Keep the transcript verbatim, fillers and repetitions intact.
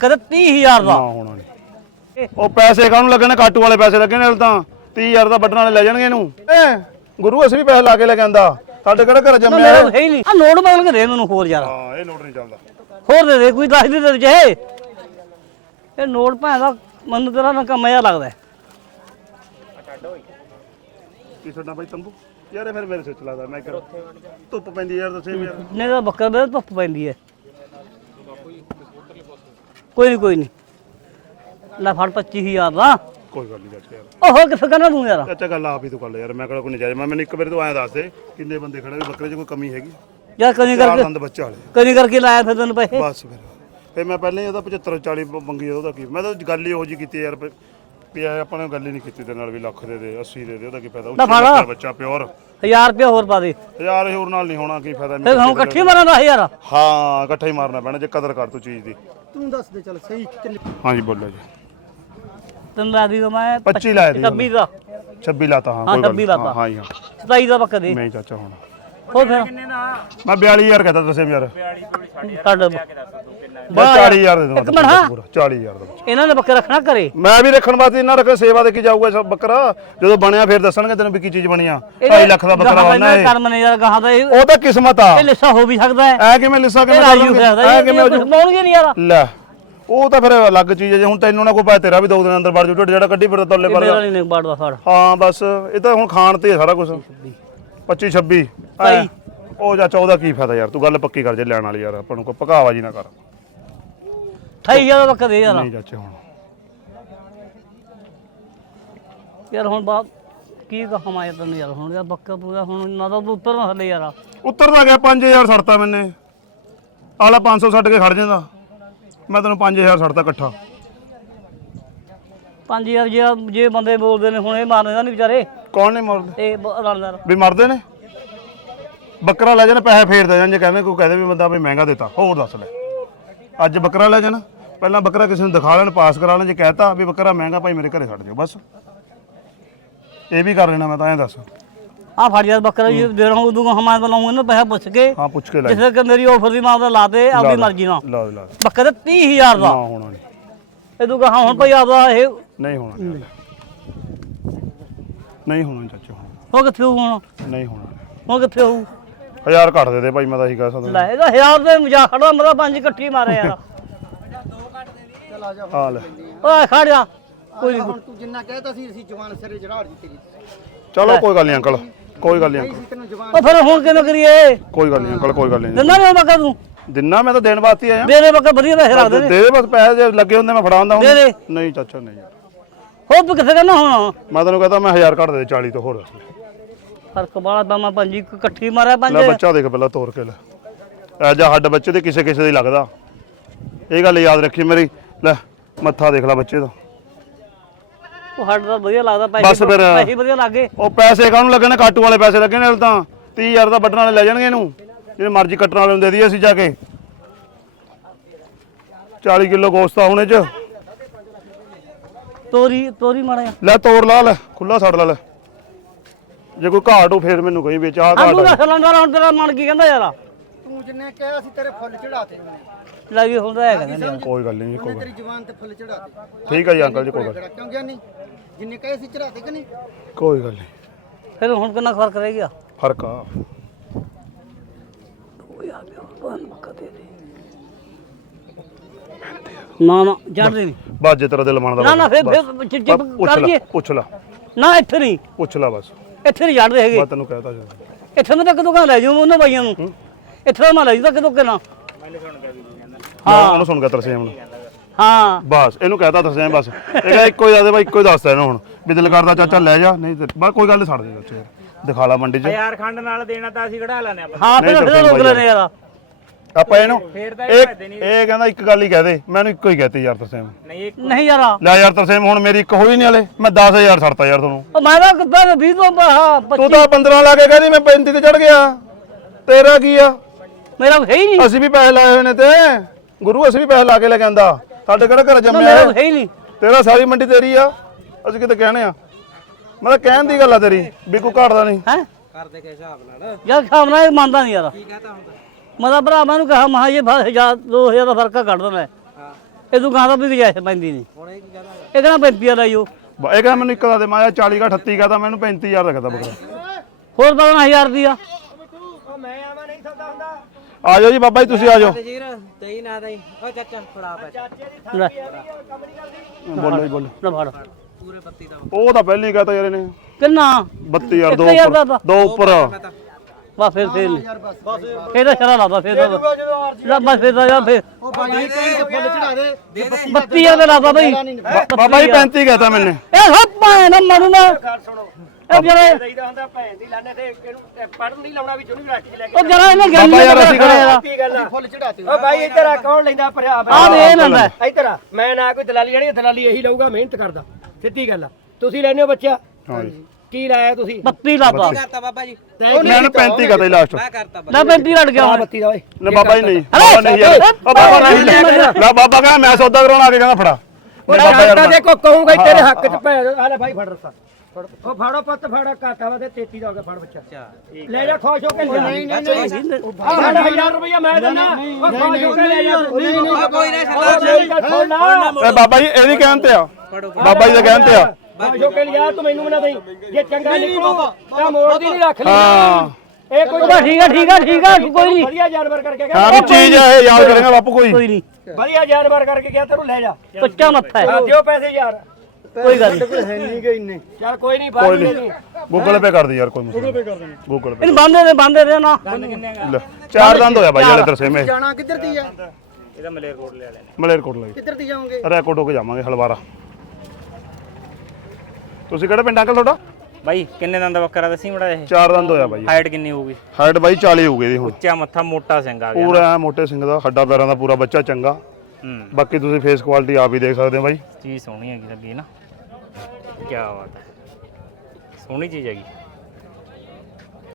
ਕਦੇ तीस हज़ार ਦਾ ਨਾ ਹੋਣਾ ਨਹੀਂ। ਉਹ ਪੈਸੇ ਕਾਹਨੂੰ ਲੱਗਣੇ, ਕਾਟੂ ਵਾਲੇ ਪੈਸੇ ਲੱਗੇ ਨੇ ਤਾਂ तीस हज़ार ਦਾ ਵੱਢਣ ਵਾਲੇ ਲੈ ਜਾਣਗੇ ਇਹਨੂੰ। ਗੁਰੂ ਅਸੀਂ ਵੀ ਪੈਸੇ ਲਾ ਕੇ ਲੈ ਕੇ ਆਂਦਾ, ਸਾਡੇ ਕਿਹੜਾ ਘਰ ਜੰਮਿਆ ਮੇਰਾ ਹੈ ਹੀ ਨਹੀਂ। ਆ ਨੋਟ ਬਦਲ ਕੇ ਦੇ ਮੈਨੂੰ ਹੋਰ ਯਾਰ। ਹਾਂ ਇਹ ਲੋਟ ਨਹੀਂ ਚੱਲਦਾ। ਹੋਰ ਦੇ ਦੇ ਕੋਈ ਦੱਸ ਦੇ ਦੇ ਜੇ ਇਹ ਨੋਟ ਭਾਂ ਦਾ ਮੈਨੂੰ ਤੇਰਾ ਨਾ ਕੰਮ ਜਿਹਾ ਲੱਗਦਾ। ਕੀ ਛੱਡਣਾ ਬਾਈ ਤੰਬੂ ਯਾਰ, ਇਹ ਫਿਰ ਮੇਰੇ ਸਿਰ ਚਲਾਦਾ। ਮੈਂ ਕਰ ਧੁੱਪ ਪੈਂਦੀ ਯਾਰ, ਦੱਸੇ ਯਾਰ ਨੇ ਦਾ ਬੱਕਰ ਦੇ ਧੁੱਪ ਪੈਂਦੀ ਹੈ। ਕੋਈ ਨਹੀਂ ਕੋਈ ਨਹੀਂ ਲੈ ਫੜ ਪੱਚੀ ਹਜ਼ਾਰ ਦਾ। ਕੋਈ ਗੱਲ ਨਹੀਂ ਚਾਚਾ ਯਾਰ। ਉਹ ਕਿੱਥੇ ਕਰਨਾ ਤੂੰ ਯਾਰ? ਚਾਚਾ ਗੱਲ ਆਪ ਹੀ ਤੂੰ ਕਰ ਲੈ ਯਾਰ, ਮੈਂ ਕਿਹੜਾ ਕੋਈ ਨਜਾਇਜ਼। ਮੈਂ ਮੈਨੂੰ ਇੱਕ ਵਾਰ ਤੂੰ ਐਂ ਦੱਸ ਦੇ ਕਿੰਨੇ ਬੰਦੇ ਖੜੇ ਵੀ ਬੱਕਰੇ 'ਚ ਕੋਈ ਕਮੀ ਹੈਗੀ? ਯਾਰ ਕਦੀ ਚਾਰ ਕਰਕੇ ਦੰਦ ਬੱਚਾ ਵਾਲੇ ਕਦੀ ਕਰਕੇ ਲਾਇਆ ਫਿਰ ਤੈਨੂੰ ਪੈਸੇ। ਬਸ ਫਿਰ ਫਿਰ ਮੈਂ ਪਹਿਲਾਂ ਹੀ ਉਹਦਾ ਪਝੱਤਰ ਚਾਲੀ ਮੰਗੀ, ਉਹਦਾ ਕੀ ਮੈਂ ਤਾਂ ਗੱਲ ਹੀ ਉਹੋ ਜੀ ਕੀਤੀ ਯਾਰ ਵੀ ਆਪਾਂ ਨੇ ਗੱਲ ਹੀ ਨਹੀਂ ਕੀਤੀ ਤੇ ਨਾਲ ਵੀ ਲੱਖ ਦੇ ਦੇ ਅੱਸੀ ਦੇ ਦੇ, ਉਹਦਾ ਕੀ ਫਾਇਦਾ? ਬੱਚਾ ਪਿਓਰ ਹਜ਼ਾਰ ਰੁਪਇਆ ਹੋਰ ਪਾ ਦੇ ਯਾਰ, ਹੋਰ ਨਾਲ ਨਹੀਂ ਹੋਣਾ, ਕੀ ਫਾਇਦਾ? ਫਿਰ ਹੁਣ ਇਕੱਠੀ ਮਾਰਾਂ ਦਸ ਹਜ਼ਾਰ। ਹਾਂ ਇਕੱਠਾ ਹੀ ਮਾਰਨਾ ਪੈਣਾ ਜੇ ਕਦਰ ਕਰ ਤੂੰ ਚੀਜ਼ ਦੀ। ਤੂੰ ਦੱਸ ਦੇ ਚੱਲ ਸਹੀ। ਹਾਂਜੀ ਬੋਲੋ ਜੀ। ਤੈਨੂੰ ਲਾ ਦੀ ਮੈਂ ਪੱਚੀ ਲਾਇਆ ਦੀ ਛੱਬੀ ਦਾ ਛੱਬੀ ਲਾਤਾ। ਹਾਂ ਹਾਂ ਕੋਈ ਗੱਲ ਛੱਬੀ ਨਹੀਂ। ਲਾਤਾ। ਹਾਂ ਹਾਂ ਸਤਾਈ ਦਾ ਬੱਕਰ ਦੇ ਨਹੀਂ ਚਾਚਾ ਹੁਣ ਹੋਰ ਫਿਰ ਮੈਂ ਬਿਆਲੀ ਹਜ਼ਾਰ ਕਹਤਾ ਤੁਸੀਂ ਯਾਰ। ਛੱਡ ਬਸ ਚਾਲੀ ਹਜ਼ਾਰ ਦੇ ਇੱਕ ਮਿੰਟ ਹਾਂ ਦੂੰਗਾ, ਚਾਲੀ ਹਜ਼ਾਰ ਦਾ। ਇਹਨਾਂ ਨੇ ਬੱਕਰ ਰੱਖਣਾ ਘਰੇ। ਮੈਂ ਵੀ ਰੱਖਣ ਵਾਸਤੇ ਇਹਨਾਂ ਰੱਖੇ, ਸੇਵਾ ਦੇ ਕੇ ਜਾਊਗਾ ਸਭ ਬੱਕਰਾ। ਜਦੋਂ ਬਣਿਆ ਫਿਰ ਦੱਸਣਗੇ ਤੈਨੂੰ ਵੀ ਕੀ ਚੀਜ਼ ਬਣੀ ਆ। ਢਾਈ ਲੱਖ ਦਾ ਬੱਕਰਾ ਬਣਨਾ ਹੈ। ਕਰਮ ਨੇ ਯਾਰ ਗਾਹਾਂ ਦਾ ਇਹ ਉਹ ਤਾਂ ਕਿਸਮਤ ਆ। ਇਹ ਲਿੱਸਾ ਹੋ ਵੀ ਸਕਦਾ ਹੈ। ਐ ਕਿਵੇਂ ਲਿਸਾ ਕਿਵੇਂ ਰਾਜੀ ਹੋ ਸਕਦਾ ਐ ਹੈ ਕਿਵੇਂ ਕੁਝ ਪਾਉਣਗੇ ਨਹੀਂ ਯਾਰ। ਲੈ ਉਹ ਤਾਂ ਫਿਰ ਅਲੱਗ ਚੀਜ਼ ਹੈ। ਜੇ ਹੁਣ ਤੈਨੂੰ ਨਾ ਕੋਈ ਪਾਇਆ, ਤੇਰਾ ਵੀ ਦੋ ਦਿਨ ਅੰਦਰ ਵੜ ਜੂ, ਜਿਹੜਾ ਕੱਢੀ ਫਿਰਦਾ ਤੋਲੇ ਪਰ। ਮੇਰਾ ਨਹੀਂ ਬਾੜਦਾ ਫੜ। ਹਾਂ ਬਸ ਇਹ ਤਾਂ ਹੁਣ ਖਾਣ ਤੇ ਸਾਰਾ ਕੁਝ। ਪੱਚੀ ਛੱਬੀ ਉਹ ਜਾਂ ਚੌਦਾਂ ਕੀ ਫਾਇਦਾ ਯਾਰ? ਤੂੰ ਗੱਲ ਪੱਕੀ ਕਰ ਜੇ ਲੈਣ ਵਾਲੀ ਯਾਰ, ਆਪਾਂ ਨੂੰ ਕੋਈ ਭਕਾਵਾ ਜੀ ਨਾ ਕਰ। ਅਠਾਈ ਹਜ਼ਾਰ ਦਾ ਬੱਕਰ ਦੇ ਯਾਰ। ਨਹੀਂ ਚਾਚੇ ਹੁਣ ਯਾਰ ਹੁਣ ਬਾਤ ਕੀ ਕਹਾਂ ਯਾਰ ਤੈਨੂੰ ਯਾਰ। ਹੁਣ ਯਾਰ ਬੱਕਰ ਪੂਰਾ ਹੁਣ ਨਾ ਤਾਂ ਤੂੰ ਉੱਤਰ ਨਾ ਥੱਲੇ ਯਾਰ। ਉੱਤਰ ਤਾਂ ਗਿਆ ਪੰਜ ਹਜ਼ਾਰ ਛੱਡਤਾ ਮੈਨੇ। ਆਲਾ ਪੰਜ ਸੌ ਛੱਡ ਕੇ ਖੜ ਜਾਂਦਾ, ਮੈਂ ਤੈਨੂੰ ਪੰਜ ਹਜ਼ਾਰ ਛੱਡਤਾ ਇਕੱਠਾ। ਪੰਜ ਹਜ਼ਾਰ ਜੇ ਜੇ ਬੰਦੇ ਬੋਲਦੇ ਨੇ ਹੁਣ ਇਹ ਮਾਰਦੇ ਨਹੀਂ ਵਿਚਾਰੇ। ਕੌਣ ਨਹੀਂ ਮਰਦੇ? ਇਹ ਰਣਦਾਰ ਵੀ ਮਰਦੇ ਨੇ। ਬੱਕਰਾ ਲੈ ਜਾਣਾ ਪੈਸੇ ਫੇਰ ਦੇ ਜਾਣ। ਜੇ ਕਹਿੰਦੇ ਕੋਈ ਕਹਦੇ ਵੀ ਬੰਦਾ ਵੀ ਮਹਿੰਗਾ ਦਿੱਤਾ, ਹੋਰ ਦੱਸ ਲੈ। ਅੱਜ ਬੱਕਰਾ ਲੈ ਜਾਣਾ, ਪਹਿਲਾਂ ਬੱਕਰਾ ਕਿਸੇ ਨੂੰ ਦਿਖਾ ਲੈਣ, ਪਾਸ ਕਰਾ ਲੈਣ। ਜੇ ਕਹਿਤਾ ਵੀ ਬੱਕਰਾ ਮਹਿੰਗਾ ਭਾਈ ਮੇਰੇ ਘਰੇ ਛੱਡ ਦਿਓ, ਬਸ ਇਹ ਵੀ ਕਰ ਲੈਣਾ ਮੈਂ ਤਾਂ। ਐਂ ਦੱਸ ਆ ਫੜ ਯਾਰ ਬੱਕਰਾ ਜੀ ਦੇ ਰਹਾ ਉਦੋਂ ਹਮਾਂ ਬਲਾਉਂਗਾ ਇਹਨਾਂ ਪੈਸਾ ਪੁੱਛ ਕੇ। ਹਾਂ ਪੁੱਛ ਕੇ ਲੈ ਜਿਸੇ ਕਿ ਮੇਰੀ ਆਫਰ ਦੀ ਮਾਂ ਦਾ ਲਾ ਦੇ ਆਪਣੀ ਮਰਜ਼ੀ ਨਾਲ। ਲਾ ਲਾ ਬੱਕਰ ਦੇ तीस हज़ार ਨਾ ਦਾ। ਹੋਣਾ ਨਹੀਂ। ਇਹ ਤੂੰ ਕਹਾ ਹੁਣ ਭਾਈ ਆਪਦਾ ਇਹ ਨਹੀਂ ਹੋਣਾ ਨਹੀਂ ਹੋਣਾ ਚਾਚਾ ਹੁਣ। ਹੋ ਕਿੱਥੇ ਹੋਊ ਹੁਣ? ਨਹੀਂ ਹੋਣਾ। ਹੁਣ ਕਿੱਥੇ ਹੋਊ? ਹਜ਼ਾਰ ਘੱਟ ਦੇ ਦੇ ਭਾਈ, ਮੈਂ ਤਾਂ ਇਹੀ ਕਹਿ ਸਕਦਾ। ਲੈ ਇਹਦਾ ਹਜ਼ਾਰ ਦੇ ਮਜ਼ਾਕ ਖੜਾ ਮੇਰਾ ਪੰਜ ਇਕੱਠੀ ਮਾਰੇ ਯਾਰ। ਚੱਲ ਆ ਜਾ ਆ ਲੈ ਓਏ ਖੜ ਜਾ ਕੋਈ ਹੁਣ ਤੂੰ ਜਿੰਨਾ ਕਹਿਤਾ ਸੀ ਅਸੀਂ ਜਵਾਨ ਸਿਰੇ ਚੜਾੜ ਦਿੱਤੀ ਤੇਰੀ। ਚਲੋ ਕੋਈ ਗੱਲ ਨਹੀਂ ਅੰਕਲ, ਕੋਈ ਗੱਲ ਨਹੀਂ ਅੰਕਲ, ਅਸੀਂ ਤੈਨੂੰ ਜਵਾਨ ਉਹ ਫਿਰ ਹੁਣ ਕਿਵੇਂ ਕਰੀਏ? ਕੋਈ ਗੱਲ ਨਹੀਂ ਅੰਕਲ, ਕੋਈ ਗੱਲ ਨਹੀਂ। ਦਿੰਦਾ ਨਹੀਂ ਬੱਕਰ ਤੂੰ? ਦਿਨਾ ਮੈਂ ਤਾਂ ਦੇਣ ਵਾਸਤੇ ਹੀ ਆਇਆ। ਦੇ ਦੇ ਬੱਕਰ ਵਧੀਆ ਪੈਸੇ ਰੱਖਦੇ ਨੇ। ਦੇ ਦੇ ਬਸ, ਪੈਸੇ ਜੇ ਲੱਗੇ ਹੁੰਦੇ ਮੈਂ ਫੜਾਉਂਦਾ ਦੇ ਦੇ। ਹੁਣ। ਨਹੀਂ ਚਾਚਾ ਨਹੀਂ ਯਾਰ, ਹੋਰ ਤੂੰ ਕਿੱਥੇ ਕਰਨਾ ਹੁਣ? ਮੈਂ ਤੈਨੂੰ ਕਹਤਾ ਮੈਂ ਹਜ਼ਾਰ ਘੱਟ ਦੇ ਚਾਲੀ ਤੋਂ। ਹੋਰ ਦੱਸ ਲੈ। ਫਰਕ ਬਾਲਾ ਤਾਂ ਮੈਂ ਪੰਜੀ ਇਕੱਠੀ ਮਾਰਿਆ ਪੰਜ। ਲੈ ਬੱਚਾ ਦੇਖ ਪਹਿਲਾਂ ਤੋੜ ਕੇ ਲੈ। ਐ ਜਾ ਹੱਡ ਬੱਚੇ ਦੇ ਕਿਸੇ ਕਿਸੇ ਦੇ ਲੱਗਦਾ, ਇਹ ਗੱਲ ਯਾਦ ਰੱਖੀ ਮੇਰੀ। ਲੈ ਮੱਥਾ ਦੇਖ ਲੈ ਬੱਚੇ ਦਾ। ਉਹ ਹੱਡ ਦਾ ਵਧੀਆ ਲੱਗਦਾ ਬਸ ਪੈਸੇ। ਫਿਰ। ਪੈਸੇ ਵਧੀਆ ਲੱਗੇ। ਉਹ ਪੈਸੇ ਕਾਹਨੂੰ ਲੱਗਣੇ? ਕਾਟੂ ਵਾਲੇ ਪੈਸੇ ਲੱਗੇ ਨੇ ਤਾਂ। तीस हज़ार ਦਾ ਵੱਢਣ ਵਾਲੇ ਲੈ ਜਾਣਗੇ ਇਹਨੂੰ, ਜਿਹੜੇ ਮਰਜ਼ੀ ਕੱਟਣ ਵਾਲੇ ਨੂੰ ਦੇ ਦਈਏ ਅਸੀਂ ਜਾ ਕੇ। ਚਾਲੀ ਕਿਲੋ ਗੋਸ਼ਤ ਆ ਹੁਣ ਇਹ ਚ। ਤੋਰੀ ਤੋਰੀ ਮਾਰਿਆ ਲੈ ਤੋੜ ਲਾ, ਲੈ ਖੁੱਲਾ ਛੱਡ ਲੈ। ਲੈ ਜੇ ਕੋਈ ਘਾਟ ਹੋ ਫੇਰ ਮੈਨੂੰ ਕਹੀ ਵਿੱਚ ਆਹ ਆਲੂ ਦਾ ਘਾਟ। ਸਿਲੰਡਰ ਹੁਣ ਤੇਰਾ ਮਨ ਕੀ ਕਹਿੰਦਾ ਯਾਰ? ਤੂੰ ਜਿੰਨੇ ਕਿਹਾ ਸੀ ਤੇਰੇ ਫੁੱਲ ਚੜਾਤੇ ਉਹਨੇ। ਲੱਗੀ ਹੁੰਦਾ ਹੈ ਕਹਿੰਦੇ ਯਾਰ। ਕੋਈ ਗੱਲ ਨਹੀਂ, ਕੋਈ ਉਹਨੇ ਗੱਲ ਤੇਰੀ ਜਵਾਨ ਤੇ ਫੁੱਲ ਚੜਾਤੇ। ਠੀਕ ਹੈ ਜੀ ਅੰਕਲ ਜੀ, ਕੋਈ ਗੱਲ ਕਿਉਂ ਗਿਆ ਨਹੀਂ? ਜਿੰਨੇ ਕਹੇ ਸੀ ਚੜਾਤੇ ਕਿ ਨਹੀਂ? ਕੋਈ ਗੱਲ ਨਹੀਂ। ਫਿਰ ਹੁਣ ਕਿੰਨਾ ਫਰਕ ਰਹਿ ਗਿਆ? ਫਰਕ ਆ। ਨਾ ਨਾ ਜੜਦੇ ਨਹੀਂ। ਬਸ ਜੇ ਤੇਰਾ ਦਿਲ ਮੰਨਦਾ। ਨਾ ਨਾ ਫਿਰ ਬਸ। ਫਿਰ ਚਿਪ ਚਿਪ ਪੁੱਛ ਕਰ ਲੈ, ਲਈਏ। ਪੁੱਛ ਲੈ, ਨਾ ਇੱਥੇ ਨਹੀਂ, ਪੁੱਛ ਲੈ ਬਸ। ਇੱਥੇ ਨਹੀਂ ਜੜਦੇ ਹੈਗੇ। ਮੈਂ ਤੈਨੂੰ ਕਹਿਤਾ ਜੀ। ਇੱਥੇ ਮੈਂ ਤਾਂ ਕਦੋਂ ਕਾ ਲੈ ਜਾਊਂ ਉਹਨਾਂ ਬਾਈਆਂ ਨੂੰ। ਇੱਥੇ ਤਾਂ ਮੈਂ ਲੈ ਜੂਦਾ ਕਦੋਂ ਕਿਨਾ। ਹਾਂ ਉਹਨੂੰ ਸੁਣ ਕੇ ਤਰਸੇਮ ਨੂੰ। ਹਾਂ ਬਸ ਇਹਨੂੰ ਕਹਿਤਾ ਤਰਸੇਮ ਬਸ। ਇਹ ਕਹਿੰਦਾ ਇੱਕੋ ਹੀ ਦੱਸਦੇ ਬਾਈ, ਇੱਕੋ ਹੀ ਦੱਸਦਾ ਇਹਨੂੰ ਹੁਣ ਵੀ ਦਿਲ ਕਰਦਾ ਚਾਚਾ ਲੈ ਜਾ। ਨਹੀਂ ਤੇ ਬਸ ਕੋਈ ਗੱਲ ਨਹੀਂ, ਛੱਡ ਦੇ ਚਾਚੇ ਯਾਰ, ਦਿਖਾ ਲਾ ਮੰਡੀ 'ਚ। ਯਾਰ ਖੰਡ ਨਾਲ ਦੇਣਾ ਤਾਂ ਅਸੀਂ ਕਢਾ ਲੈਣੇ ਆਪਾਂ। ਹਾਂ ਫਿਰ ਫਿਰ ਰੋਕ ਲੈਣੇ ਯਾਰ ਆਪਾਂ ਇਹਨੂੰ। ਇਹ ਇਹ ਕਹਿੰਦਾ ਇੱਕ ਗੱਲ ਹੀ ਕਹਿ ਦੇ, ਮੈਨੂੰ ਇੱਕੋ ਹੀ ਕਹਤੀ ਯਾਰ ਤਰਸੇਮ। ਨਹੀਂ ਇੱਕ ਨਹੀਂ ਯਾਰ। ਲੈ ਯਾਰ ਤਰਸੇਮ ਹੁਣ ਮੇਰੀ ਇੱਕ ਹੋਈ ਨਹੀਂ ਹਲੇ, ਮੈਂ ਦਸ ਹਜ਼ਾਰ ਛੱਡਤਾ ਯਾਰ ਤੁਹਾਨੂੰ। ਉਹ ਮੈਂ ਤਾਂ ਕਿੱਦਾਂ ਵੀਹ ਤੋਂ ਹਾਂ ਤੂੰ ਤਾਂ ਪੰਦਰਾਂ ਲਾ ਕੇ ਕਹਿੰਦੀ ਮੈਂ ਪੈਂਤੀ ਤੇ ਚੜ ਗਿਆ। ਤੇਰਾ ਕੀ ਆ? ਮੇਰਾ ਹੈ ਹੀ ਨਹੀਂ। ਅਸੀਂ ਵੀ ਪੈਸੇ ਲਾਏ ਹੋਏ ਨੇ ਤੇ ਗੁਰੂ, ਅਸੀਂ ਵੀ ਪੈਸੇ ਲਾ ਕੇ ਲੈ ਕੇ ਆਂਦਾ। ਸਾਡੇ ਕਿਹੜਾ ਘਰ ਜੰਮਿਆ? ਮੇਰਾ ਹੈ ਹੀ ਨਹੀਂ। ਤੇਰਾ ਸਾਰੀ ਮੰਡੀ ਤੇਰੀ ਆ, ਅਸੀਂ ਕਿਤੇ ਕਹਿਣੇ ਆ। ਮੈਂ ਤਾਂ ਕਹਿਣ ਦੀ ਗੱਲ ਆ ਤੇਰੀ ਵੀ ਕੋਈ ਘਾਟਦਾ ਨਹੀਂ ਹੈ ਕਰਦੇ ਕੇ ਹਿਸਾਬ ਨਾਲ ਯਾਰ ਹਿਸਾਬ ਨਾਲ ਇਹ ਮੰਨਦਾ ਨਹੀਂ ਯਾਰ। ਕੀ ਕਹਤਾ ਹੁਣ? ਮੈਂ ਤਾਂ ਭਰਾ ਮੈਨੂੰ ਕਹਾ ਮਹਾ ਇਹ ਹਜ਼ਾਰ ਦੋ ਹਜ਼ਾਰ ਦਾ ਫਰਕ ਕੱਢ ਦੇਣਾ। ਹਾਂ ਇਹ ਤੂੰ ਗਾਂ ਦਾ ਵੀ ਗੁਜਾਇਸ਼ ਪੈਂਦੀ ਨਹੀਂ ਹੁਣ ਇਹ ਕੀ ਕਹਦਾ ਇਹ ਕਹਿੰਦਾ ਪੈਂਤੀ ਹਜ਼ਾਰ ਆਈਓ ਬ- ਇਹ ਕਹਿੰਦਾ ਮੈਨੂੰ ਇੱਕ ਦਾ ਦੇ ਮੈਂ ਕਿਹਾ ਚਾਲੀ ਦਾ ਅਠੱਤੀ ਦਾ ਤਾਂ ਮੈਨੂੰ ਪੈਂਤੀ ਹਜ਼ਾਰ ਦਾ ਕਹਦਾ ਬੱਕਰਾ ਹੋਰ ਬਾਰਾਂ ਹਜ਼ਾਰ ਦੀ ਆ ਉਹ ਮੈਂ ਆਵਾਂ ਨਹੀਂ ਸੌਦਾ ਹੁੰਦਾ ਆ ਜਾਓ ਜੀ ਬਾਬਾ ਜੀ ਤੁਸੀਂ ਆ ਜਾਓ ਤਜੀਰ ਤਈ ਨਾ ਤਈ ਓ ਚਾਚਾ ਫੜਾ ਪੈ ਚਾਚੇ ਦੀ ਲੈ ਥਾਲੀ ਆ ਵੀ ਕੰਮ ਨਹੀਂ ਕਰਦੀ ਬੋਲੋ ਜੀ ਬੋਲੋ ਨਾ ਫੜ ਪੂਰੇ ਪੱਤੀ ਦਾ ਉਹ ਤਾਂ ਪਹਿਲੀ ਕਹਤਾ ਯਾਰ ਇਹਨੇ ਕਿੰਨਾ ਬੱਤੀ ਹਜ਼ਾਰ ਦੋ ਇੱਕ ਹਜ਼ਾਰ ਉੱਪਰ ਦਾ ਦੋ ਉੱਪਰ ਮੈਂ ਤਾਂ ਬਸ ਫਿਰ ਫੇਰ ਨਹੀਂ ਯਾਰ ਬਸ ਬਸ ਫੇਰ ਤਾਂ ਸ਼ਰਾ ਲਾਦਾ ਫੇਰ ਤਾਂ ਜਦੋਂ ਆਰਜੀ ਲੈ ਬਸ ਫੇਰ ਤਾਂ ਯਾਰ ਫੇਰ ਉਹ ਬਾਈ ਕਈ ਤੇ ਫੁੱਲ ਚੜਾ ਦੇ ਦੇ ਦੇ ਬੱਤੀ ਹਜ਼ਾਰ ਦਾ ਲਾਦਾ ਬਈ ਬਾਬਾ ਜੀ ਪੈਂਤੀ ਕਹਤਾ ਮੈਨੇ ਇਹ ਸਭ ਭਾਂ ਨਾ ਮਰੂ ਨਾ ਗੱਲ ਸੁਣੋ ਇਹ ਜਰਾ ਦਈਦਾ ਹੁੰਦਾ ਭੈਣ ਦੀ ਲਾਣੇ ਤੇ ਇਹਨੂੰ ਪੜਨ ਨਹੀਂ ਲਾਉਣਾ ਵੀ ਯੂਨੀਵਰਸਿਟੀ ਲੈ ਕੇ ਉਹ ਜਰਾ ਇਹਨੇ ਗੱਲ ਬਾਬਾ ਯਾਰ ਅਸੀਂ ਕੀ ਗੱਲ ਆ ਫੁੱਲ ਚੜਾਤੇ ਓ ਬਾਈ ਇੱਧਰ ਆ ਕੌਣ ਲੈਂਦਾ ਭਰਿਆ ਆ ਵੇ ਇਹ ਲੈਂਦਾ ਇੱਧਰ ਆ ਮੈਂ ਨਾ ਕੋਈ ਦਲਾਲੀ ਜਿਹੜੀ ਦਲਾਲੀ ਇਹੀ ਲਊਗਾ ਮਿਹਨਤ ਕਰਦਾ ਸਿੱਧੀ ਗੱਲ ਆ ਤੁਸੀਂ ਲੈਣੇ ਹੋ ਬੱਚਾ ਹਾਂ ਜੀ ਕੀ ਲਾਇਆ ਤੁਸੀਂ ਬੱਤੀ ਲਾਤਾ ਕਰਤਾ ਬਾਬਾ ਜੀ ਮੈਂ ਪੈਂਤੀ ਕਹਤਾ ਲਾਸਟ ਮੈਂ ਕਰਤਾ ਲੈ ਪੈਂਤੀ ਲੜ ਗਿਆ ਆ ਹੁਣ ਬੱਤੀ ਦਾ ਓਏ ਨਾ ਬਾਬਾ ਜੀ ਨਹੀਂ ਬਾਬਾ ਨਹੀਂ ਯਾਰ ਉਹ ਬਾਬਾ ਨਹੀਂ ਲੈ ਲੈ ਬਾਬਾ ਕਹਿੰਦਾ ਮੈਂ ਸੌਦਾ ਕਰਾਉਣ ਆ ਕੇ ਕਹਿੰਦਾ ਫੜਾ ਉਹ ਡਾਕਟਰ ਦੇ ਕੋ ਕਹੂੰਗਾ ਹੀ ਤੇਰੇ ਹੱਕ ਚ ਪੈ ਆ ਲੈ ਭਾਈ ਫੜ ਰਸਾ ਉਹ ਫੜੋ ਪੁੱਤ ਫੜਾ ਕਾਕਾ ਵਾ ਤੇ ਤੇਤੀ ਦਾ ਹੋ ਗਿਆ ਫੜ ਬੱਚਾ ਅੱਛਾ ਲੈ ਜਾ ਖੁਸ਼ ਹੋ ਕੇ ਲੈ ਨਹੀਂ ਨਹੀਂ ਸਾਡਾ ਹਜ਼ਾਰ ਰੁਪਇਆ ਮੈਂ ਦਿੰਦਾ ਉਹ ਖੁਸ਼ ਹੋ ਕੇ ਲੈ ਜਾ ਨਹੀਂ ਨਹੀਂ ਕੋਈ ਨਾ ਸੁਣ ਲਾ ਇਹ ਬਾਬਾ ਜੀ ਇਹਦੀ ਕਹਿਣ ਤੇ ਆ ਫੜੋ ਬਾਬਾ ਜੀ ਦਾ ਕਹਿਣ ਤੇ ਆ ਖੁਸ਼ ਹੋ ਕੇ ਲਿਆ ਤੂੰ ਮੈਨੂੰ ਨਾ ਦੇਈ ਜੇ ਚੰਗਾ ਨਿਕਲੂ ਤਾਂ ਮੋੜ ਦੀ ਨਹੀਂ ਰੱਖ ਲਈ ਹਾਂ ਇਹ ਕੋਈ ਉਹਦਾ ਠੀਕ ਆ ਠੀਕ ਆ ਠੀਕ ਆ ਕੋਈ ਨਹੀਂ ਵਧੀਆ ਜਾਨਵਰ ਕਰਕੇ ਗਿਆ ਹਾਂ ਵੀ ਚੀਜ਼ ਇਹ ਯਾਦ ਕਰੇਗਾ ਬਾਪੂ ਕੋਈ ਕੋਈ ਨਹੀਂ ਵਧੀਆ ਜਾਨਵਰ ਕਰਕੇ ਗਿਆ ਤੈਨੂੰ ਲੈ ਜਾ ਪੱਚਾ ਮੱਥਾ ਹੈ ਆ ਦਿਓ ਪੈਸੇ ਯਾਰ ਕੋਈ ਗੱਲ ਨਹੀਂ ਹੈ ਨਹੀਂ ਗਏ ਇੰਨੇ ਚੱਲ ਕੋਈ ਨਹੀਂ ਕੋਈ ਬਾਅਦ ਨਹੀਂ ਗੂਗਲ ਪੇ ਕਰ ਦੇ ਯਾਰ ਕੋਈ ਗੂਗਲ ਪੇ ਕਰ ਦੇ ਗੂਗਲ ਪੇ ਇਹਨੂੰ ਬੰਦੇ ਦੇ ਬੰਦੇ ਦੇ ਨਾ ਲੈ ਚਾਰ ਦੰਦ ਹੋਇਆ ਬਾਈ ਯਾਰ ਤਰਸੇ ਮੇ ਜਾਣਾ ਕਿੱਧਰ ਦੀ ਆ ਇਹਦਾ ਮਲੇਰਕੋਟ ਲੈ ਲੈਣੇ ਮਲੇਰਕੋਟ ਲਈ ਕਿੱਧਰ ਦੀ ਜਾਓਗੇ ਰੈਕੋਟ ਹੋ ਕੇ ਜਾਵਾਂਗੇ ਹਲਵਾਰਾ ਤੁਸੀਂ ਕਿਹੜਾ ਪਿੰਡ ਅੰਕਲ ਤੁਹਾਡਾ ਬਾਈ ਕਿੰਨੇ ਦੰਦ ਦਾ ਬੱਕਰਾ ਦੱਸੀ ਮੜਾ ਇਹ ਚਾਰ ਦੰਦ ਹੋਇਆ ਬਾਈ ਹਾਈਟ ਕਿੰਨੀ ਹੋਊਗੀ ਹਾਈਟ ਬਾਈ ਚਾਲੀ ਹੋ ਗਈ ਦੀ ਹੁਣ ਉੱਚਾ ਮੱਥਾ ਮੋਟਾ ਸਿੰਘ ਆ ਗਿਆ ਪੂਰਾ ਐਂ ਮੋਟੇ ਸਿੰਘ ਦਾ ਹੱਡਾ ਪੈਰਾਂ ਦਾ ਪੂਰਾ ਬੱਚਾ ਚੰਗਾ ਹੂੰ ਬਾਕੀ ਤੁਸੀਂ ਫੇਸ ਕੁਆਲਿਟੀ ਆਪ ਹੀ ਦੇਖ ਸਕਦੇ ਹੋ ਬਾਈ ਚੀਜ਼ ਸੋਹਣੀ ਹੈਗੀ ਲੱਗੀ ਨਾ ਕੀ ਬਾਤ ਹੈ ਸੋਹਣੀ ਚੀਜ਼ ਹੈਗੀ